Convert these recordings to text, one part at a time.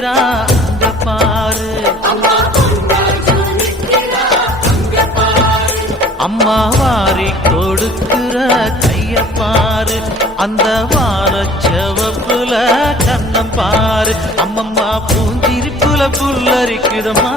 நிக்கிறா அங்க பாரு. அம்மா வாரி கொடுக்கிற கைய பாரு, அந்த வாரச்சவப்புல கண்ணம் பாரு. அம்மம்மா பூந்திரிப்புல புல்லரிக்குதம்மா,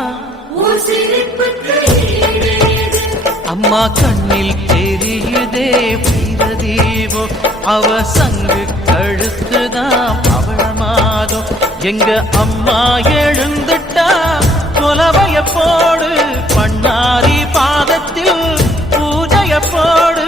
அம்மா கண்ணில் தெரியுதே வீரதீபம். அவ சங்கு கழுத்துதான் பவளமாகும். எங்க அம்மா எழுந்துட்டா கொலவைய போடு, பண்ணாரி பாதத்தில் பூஜைய போடு.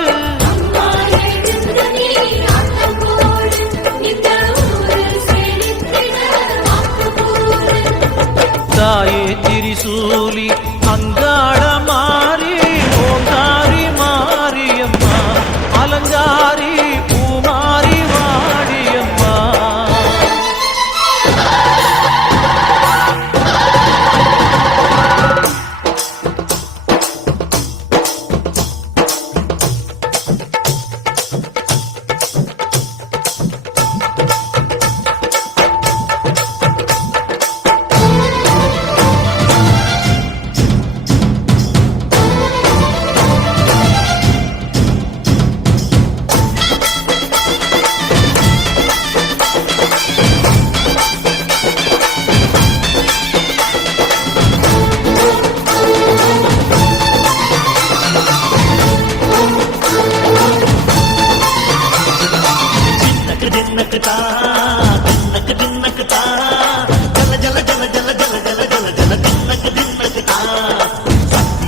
தாயே திரிசூலி அங்காள மாறி, ஓங்காரி மாரியம்மா, அலங்காரி பூமாரி வாடியம்மா.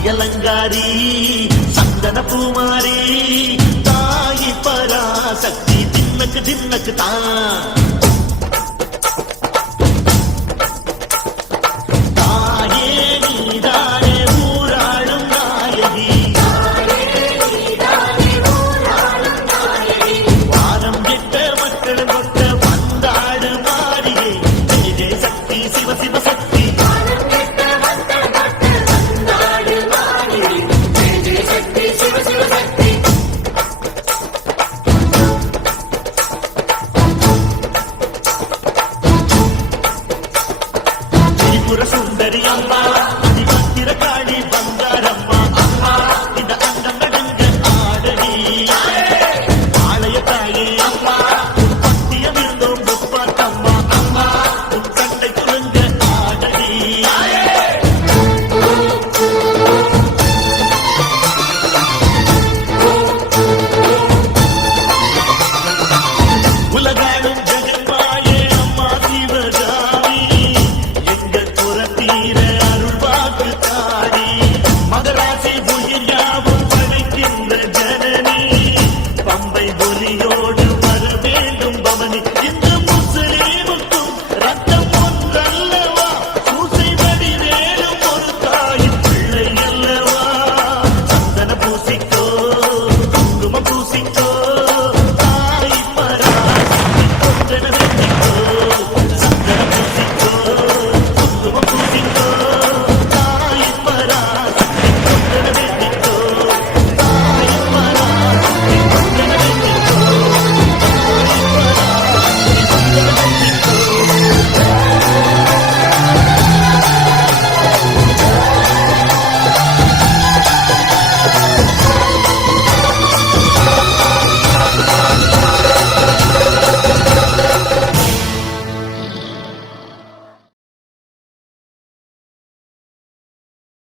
அலங்காரி சந்தன பூமாரி, தாயி பராசக்தி தின்னக்கு தின்னக்கு தான். தாயே நீதானே ஊராளும் நாயகி, வாரம் கெட்ட மக்கள் கொட்ட வந்தாடு மாறியே. ஜெய ஜெய சக்தி சிவ சிவ சக்தி, சுந்தரி அம்மா